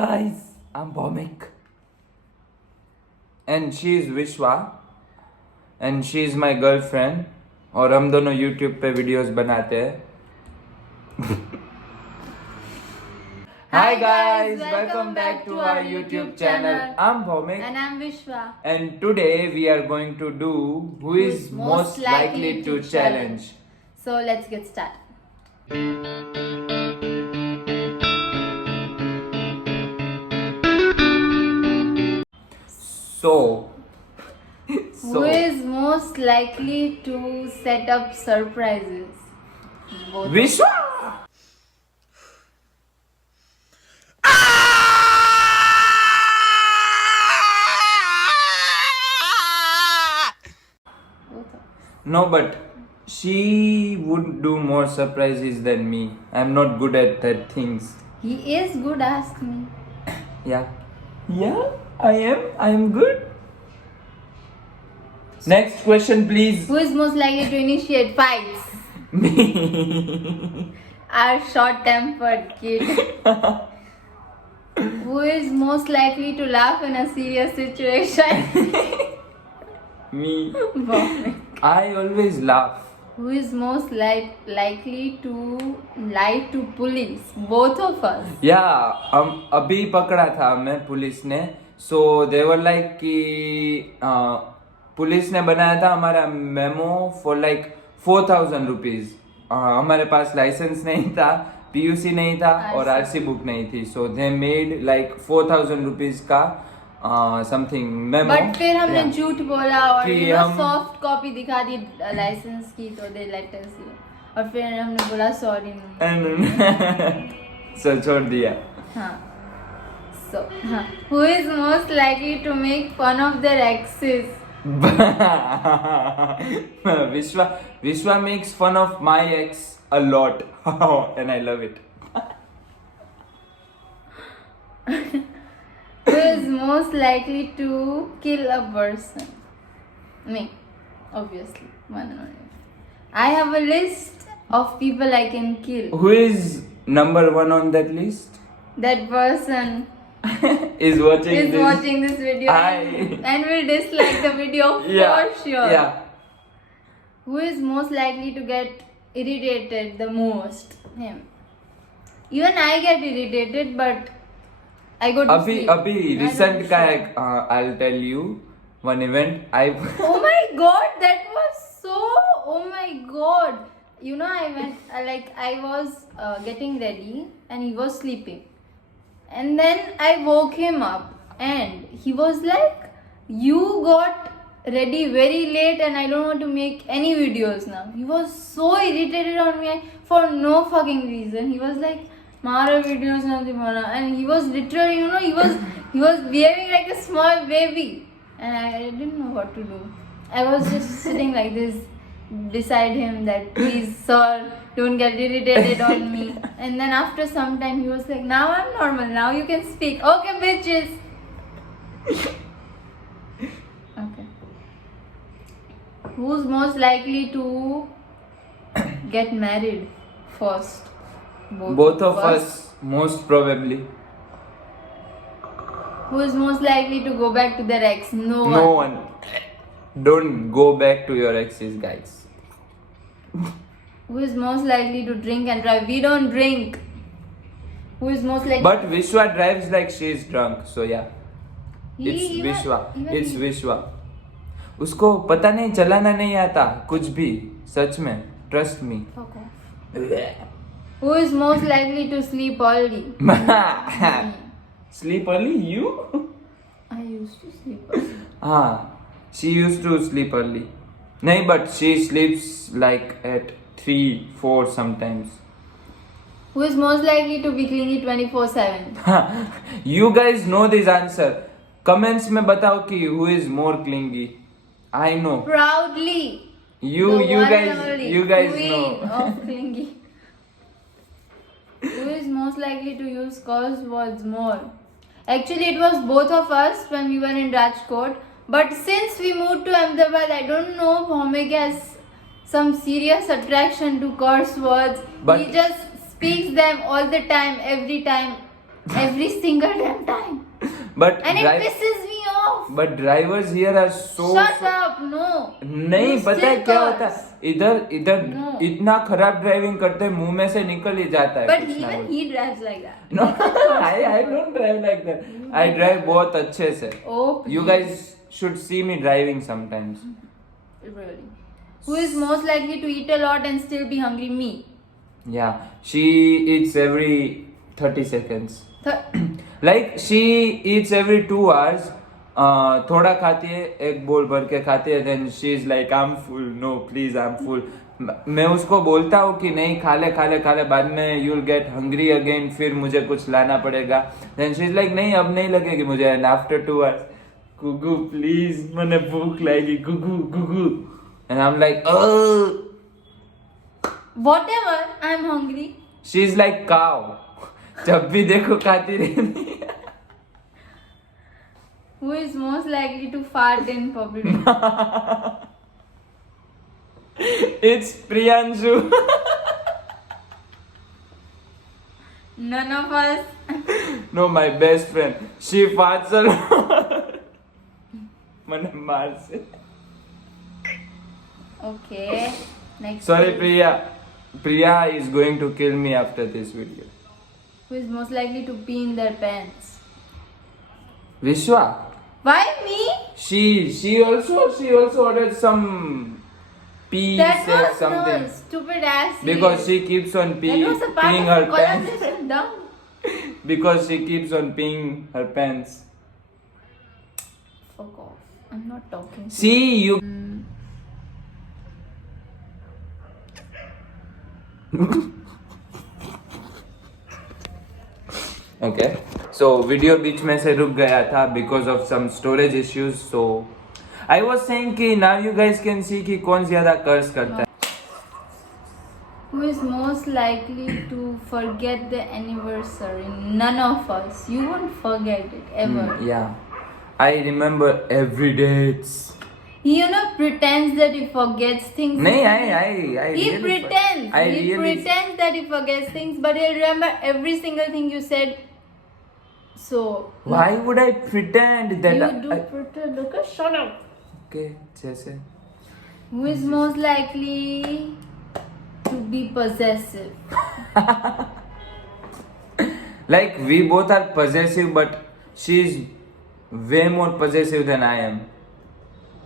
guys, I'm Bhomik. And she is Vishwa. And she is my girlfriend. और हम दोनों YouTube पे videos बनाते हैं. Hi guys, welcome back to our YouTube channel. I'm Bhomik. And I'm Vishwa. And today we are going to do who is most likely to challenge. So let's get started. So Who is most likely to set up surprises? Both. Vishwa! Both of us. No, but she would do more surprises than me. I'm not good at that things. He is good, ask me. Yeah. Yeah, I am good. Next question, please. Who is most likely to initiate fights? Me. Our short-tempered kid. Who is most likely to laugh in a serious situation? Me. Bhomik. I always laugh. Who is most likely to lie to police? Both of us. Yeah, अभी पकड़ा था हमें police ने. So they were like कि police ने बनाया था हमारा मेमो for like 4,000 rupees. हमारे पास लाइसेंस नहीं था, PUC नहीं था और RC बुक नहीं थी. So they made like 4,000 rupees का समथिंग मेमो. बट फिर हमने झूठ बोला और कि हम- सॉफ्ट कॉपी दिखा दी लाइसेंस की, तो दे लेट अस सी. और फिर हमने बोला सॉरी. So छोड़ दिया. हाँ. So, who is most likely to make fun of their exes? Vishwa makes fun of my ex a lot and I love it. Who is most likely to kill a person? Me, obviously, one and only. I have a list of people I can kill. Who is number one on that list? That person Is watching is this. watching this video and will dislike the video Yeah, for sure. Yeah. Who is most likely to get irritated the most? Him. Even I get irritated, but I go to sleep. अभी I recent don't का show. एक I'll tell you one event. Oh my god, that was so. Oh my god. You know, I went, I was getting ready and he was sleeping. And then I woke him up and he was like, you got ready very late and I don't want to make any videos now. He was so irritated on me for no fucking reason. He was like, Mara videos nahi bana. And he was literally, you know, he was behaving like a small baby. And I didn't know what to do. I was just sitting like this beside him that please sir, don't get irritated on me. And then after some time he was like, now I'm normal, now you can speak. Okay bitches. Okay. Who's most likely to get married first? Both of us most probably. Who is most likely to go back to their ex? No one. No one. Don't go back to your exes, guys. Who is most likely to drink and drive? We don't drink. Who is most likely? But Vishwa drives like she is drunk, so yeah. It's even- Vishwa. even It's he- Vishwa. उसको पता नहीं चलाना नहीं आता कुछ भी सच में. Trust me. Fuck off. Who is most likely to sleep early? Sleep early? You? I used to sleep early. हाँ. She used to sleep early. नहीं, but she sleeps like at 3, 4 sometimes. Who is most likely to be clingy 24/7? You guys know this answer. Comments में बताओ कि who is more clingy. I know. Proudly. You the one guys and only you guys queen know. of clingy. Who is most likely to use curse words more? Actually, it was both of us when we were in Rajkot. But since we moved to Ahmedabad, I don't know if Bhomik has some serious attraction to curse words. But- He just speaks them all the time, every time. every single damn time. But And it pisses me off. but drivers here are so Shut up, no. नहीं You पता है still क्या curse. होता है इधर No. इतना खराब driving करते हैं मुंह में से निकल ही जाता है But कुछ ना even कुछ। he drives like that. No, I don't drive like that. I drive बहुत अच्छे से. Oh, please. You guys should see me driving sometimes. Really. Who is most likely to eat a lot and still be hungry? Me. Yeah, she eats every 30 seconds. Th- Like she eats every 2 hours. थोड़ा खाती है एक बोल भर के खाती है then she is like I'm full. No, please I'm full. मैं उसको बोलता हूँ कि नहीं खा ले बाद में you'll get hungry again फिर मुझे कुछ लाना पड़ेगा then she is like नहीं अब नहीं लगेगी मुझे and after 2 hours Gugu please मैंने भूख लगेगी Gugu and I'm like Whatever, I'm hungry. she is like cow जब भी देखो खाती रहती है Who is most likely to fart in public? It's Priyanshu. None of us. No, my best friend. She farts a lot. मैंने मार से. Okay. Next. Sorry, is- Priya. Priya is going to kill me after this video. Who is most likely to pee in their pants? Vishwa. Why me? She also ordered some pea That or was something no stupid ass. because she keeps on that was a part peeing of her the pants collaboration. Dumb. because she keeps on peeing her pants. Fuck off. I'm not talking. to See you. Okay, so video बीच में से रुक गया था because of some storage issues. So I was saying कि now you guys can see कि कौन ज्यादा कर्ज करता है. Who is most likely to forget the anniversary? None of us. You won't forget it ever. Yeah, I remember every dates. He, pretends that he forgets things. नहीं, I He really pretends. I He really pretends that he forgets things, but he'll remember every single thing you said. So. Why would I pretend that You do pretend. Okay, shut up. Okay, जैसे Who is most likely to be possessive? like we both are possessive, but she's way more possessive than I am,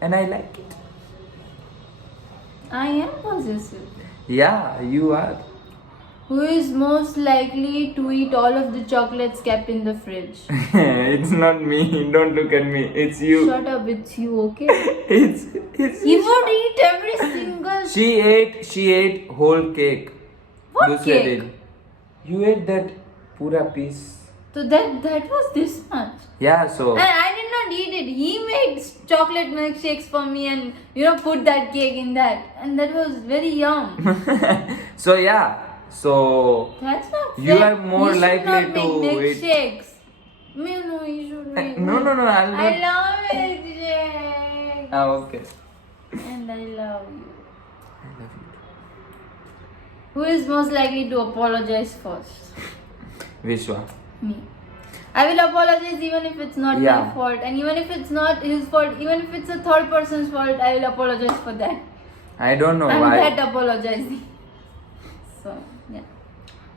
and I like it. I am possessive. Yeah, you are. Who is most likely to eat all of the chocolates kept in the fridge? It's not me. Don't look at me. It's you. Shut up, it's you, okay? It's. He would eat every single. She ate whole cake. What दूसरे cake? दिन. You ate that पूरा piece. So that was this much. Yeah. So. And I did not eat it. He made chocolate milkshakes for me and put that cake in that. And that was very yum. So yeah. So. That's not fair. You are more You should likely not make to eat- milkshakes. No, you should make. No. I'll I not. love milkshakes. Okay. And I love you. I love you. Who is most likely to apologize first? Vishwa. Me. I will apologize even if it's not Yeah. my fault, and even if it's not his fault, even if it's a third person's fault, I will apologize for that. I don't know I'm why. that apologizing. So yeah.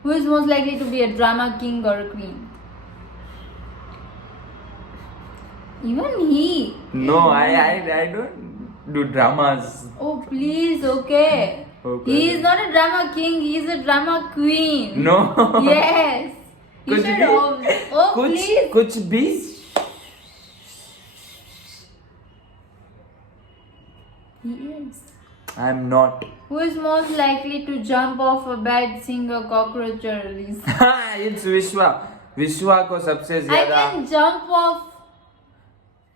Who is most likely to be a drama king or a queen? Even he. No, I don't do dramas. Oh please, okay. Okay. He is not a drama king. He is a drama queen. No. Yes. You कुछ should. भी Oh please. कुछ भी He is. I'm not. Who is most likely to jump off a bed, sing a cockroach or release? It's Vishwa. Vishwa को सबसे I ज्यादा can jump off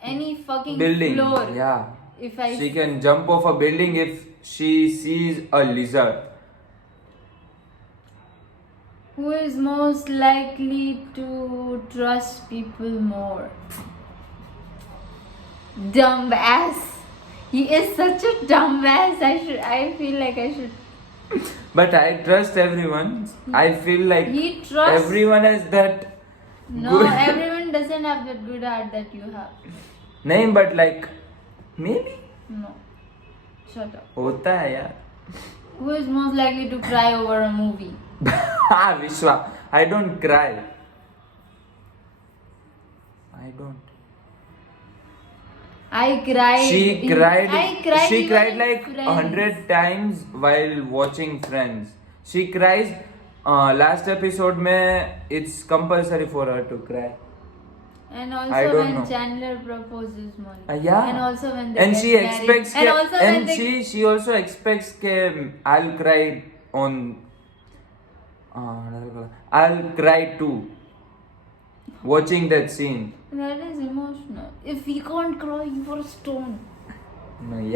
any fucking building. floor. Yeah. If I She can jump off a building if she sees a lizard. Who is most likely to trust people more? Dumb ass. He is such a dumb ass. I feel like I should. But I trust everyone. I feel like He trusts. everyone has that No, Good. everyone doesn't have that good heart that you have. नहीं, but like maybe No. Shut up. होता है यार. Who is most likely to cry over a movie? Ah, Vishwa, I don't cry. I don't. I cried. She in- cried. I cried. She even cried in like Friends. 100 times while watching Friends. She cries. Last episode में it's compulsory for her to cry. And I also don't when know. Chandler proposes Monica. Yeah. And also when they And get she married. expects. And also when and they she also expects that I'll cry on. I'll cry too. Watching that scene. That is emotional. If we can't cry, you are stone.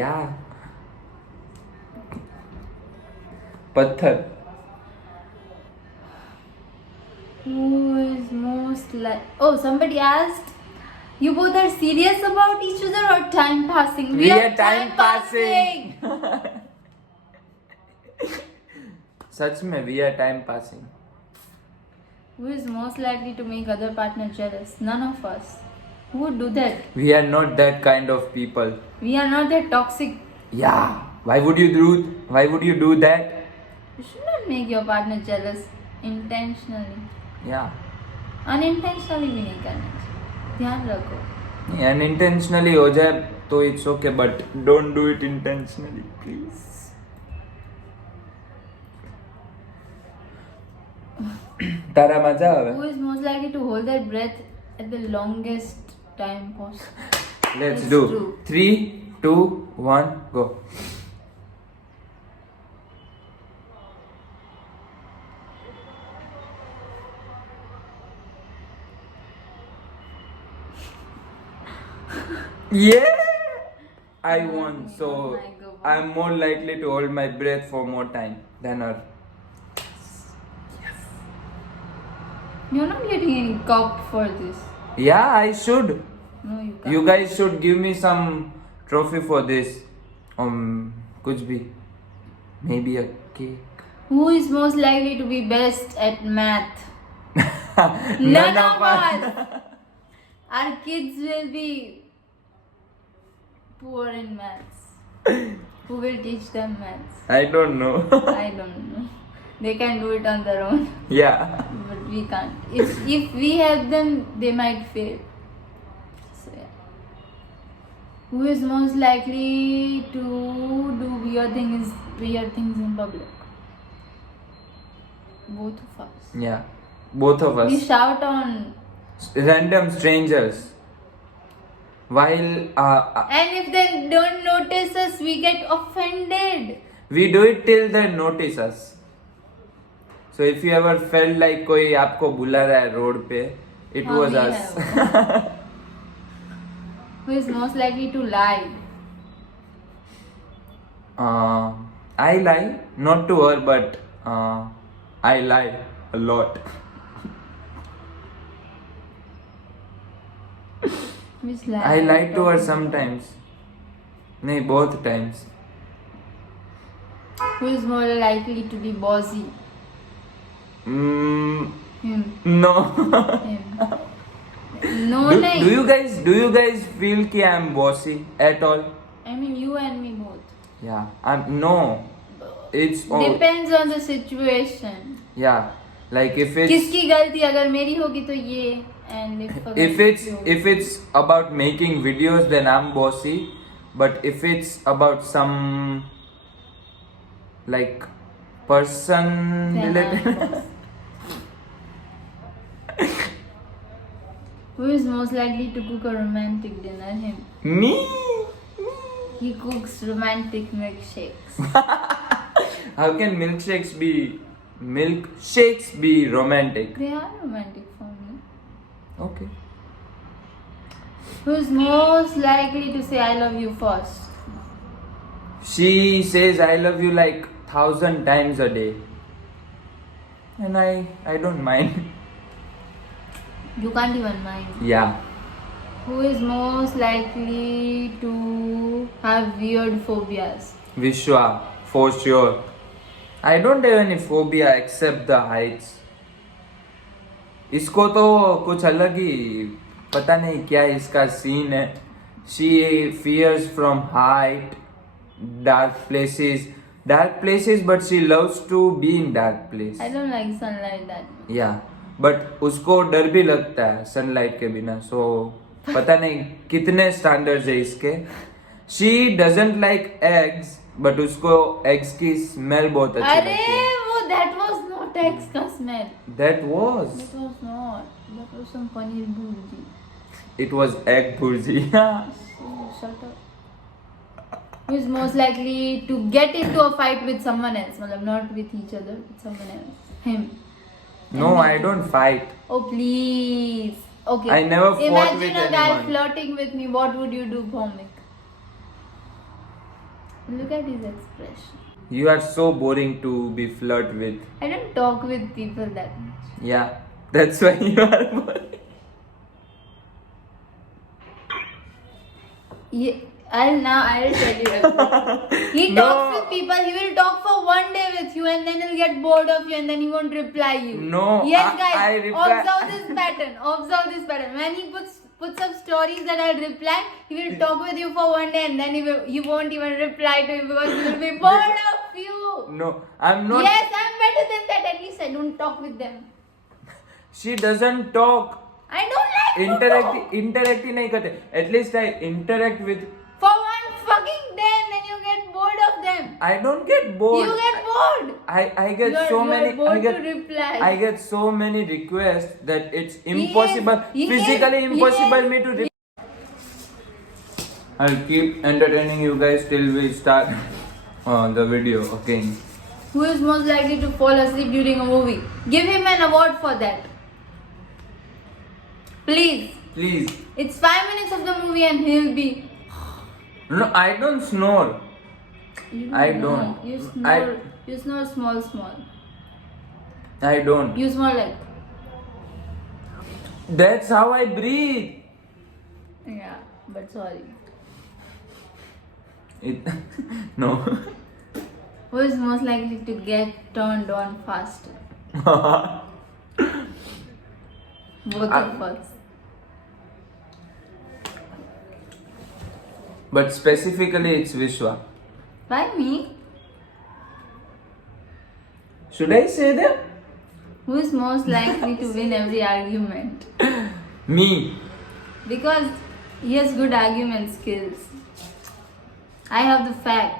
Yeah. पत्थर. Who is most like? Oh, somebody asked. You both are serious about each other or time passing? We are time passing. सच में we are time passing. Who is most likely to make other partner jealous? None of us. Who would do that? We are not that kind of people. We are not that toxic. Yeah. Why would you do that? You should not make your partner jealous intentionally. Yeah. Unintentionally भी नहीं करना चाहिए. ध्यान रखो. Unintentionally हो जाए तो it's okay, but don't do it intentionally, please. तारा मजा आवे. Who is most likely to hold their breath at the longest time possible? Let's It's do. true. 3, 2, 1, go. Yeah! I won, so Oh my God. I'm more likely to hold my breath for more time than her. You're not getting any cup for this. Yeah, I should. No, you can't. You guys should give me some trophy for this. कुछ भी. Maybe a cake. Who is most likely to be best at math? None of us. Our kids will be poor in maths. Who will teach them maths? I don't know. I don't know. They can do it on their own, Yeah. but we can't. If we help them, they might fail. So yeah. Who is most likely to do weird things in public? Both of us. Yeah. Both of We us. shout on, Random strangers. While and if they don't notice us, we get offended. we do it till they notice us. So if you ever felt like कोई आपको बुला रहा है road पे, it हाँ, was we us. have. Who is most likely to lie? I lie, not to her, but I lie a lot. Which lie? I lie to her sometimes. नहीं, both times. Who is more likely to be bossy? Mm, Him. no. Him. No, do nahi. do you guys feel कि I am bossy at all? I mean, you and me both. Yeah. No. It's Depends on the situation. yeah. Like if it's किसकी गलती अगर मेरी होगी तो ये and अगर if it's किसकी होगी- if it's about making videos, then I'm bossy. But if it's about some like person then I'm related, boss. Who is most likely to cook a romantic dinner? Him. me. He cooks romantic milkshakes. How can milkshakes be romantic? They are romantic for me. Okay. Who is most likely to say I love you first? She says I love you like 1,000 times a day, and I don't mind. You can't even mind. Yeah. Who is most likely to have weird phobias? Vishwa, for sure. I don't have any phobia except the heights. इसको तो कुछ अलग ही, पता नहीं क्या इसका scene है. She fears from height, dark places, but she loves to be in dark place. I don't like sunlight that much. Yeah, but उसको डर भी लगता है सनलाइट के बिना. So पता नहीं कितने स्टैंडर्ड्स है इसके. She doesn't like eggs, but उसको eggs की स्मेल बहुत अच्छी अरे लगती है. वो that was not eggs का smell. That was That was not. That was some paneer bhurji. it was egg bhurji. Oh, shut up. Who is most likely to get into a fight with someone else? Matlab not with each other, with someone else. Him. No, I don't fight. Oh please. Okay. I never fought Imagine with a guy anyone. flirting with me. What would you do, Bhomik? Look at his expression. You are so boring to be flirt with. I don't talk with people that much. Yeah, that's why you are boring. Yeah, I'll tell you everything. He No. talks with people. He will talk for one day with you, and then he'll get bored of you, and then he won't reply you. No, Yes, guys. I reply- Observe this pattern. Observe this pattern. When he puts up stories that I'll reply, he will talk with you for one day, and then you won't even reply to him because he will be bored of you. No, I'm not. Yes, I'm better than that. At least I don't talk with them. She doesn't talk. I don't like to talk. Interact ही नहीं करते. At least I interact with. For one fucking day, and then you get bored of them. I don't get bored. You get bored. I get You are- so you are many. bored to reply. I get so many requests that it's impossible, he physically is- impossible me to. I'll keep entertaining you guys till we start the video again. Who is most likely to fall asleep during a movie? Give him an award for that. Please. Please. It's 5 minutes of the movie and he'll be. No, I don't snore. You I know. don't. You snore. You snore small. I don't. You snore like. That's how I breathe. Yeah, but sorry. It, no. Who is most likely to get turned on faster? Both of us. But specifically, it's Vishwa. Why me? Should I say them? Who is most likely to win every argument? Me. Because he has good argument skills. I have the facts.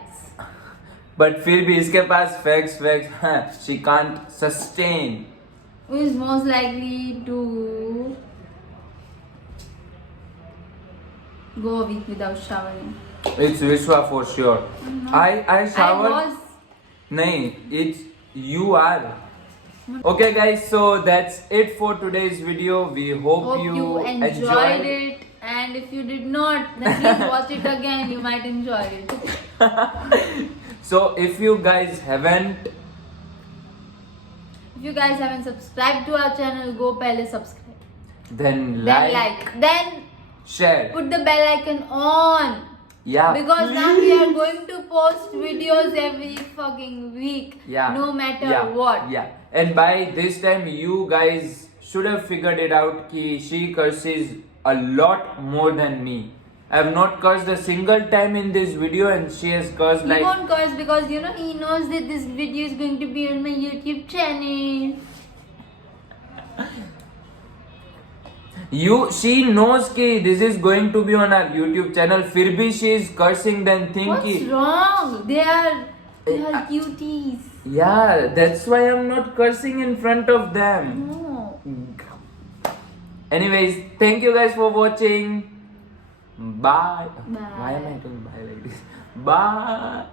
But फिर भी इसके पास facts हैं. She can't sustain. Who is most likely to go a week without showering? It's Vishwa for sure. I shower. I was. नहीं, it's you are. Okay guys, so that's it for today's video. We hope you enjoyed it. And if you did not, then please watch it again. You might enjoy it. So if you guys haven't, If you guys haven't subscribed to our channel, go pehle subscribe. then Then like, Then share. put the bell icon on. Yeah. Because now we are going to post videos every fucking week. Yeah. No matter Yeah. what. Yeah. And by this time, you guys should have figured it out ki she curses a lot more than me. I have not cursed a single time in this video, and she has cursed He like. won't curse because he knows that this video is going to be on my YouTube channel. She knows ki this is going to be on our YouTube channel. फिर भी she is cursing, then think What's ki. wrong? They are cuties. Yeah, that's why I'm not cursing in front of them. No. Anyways, thank you guys for watching. Bye. Bye. Why am I doing bye like this? Bye.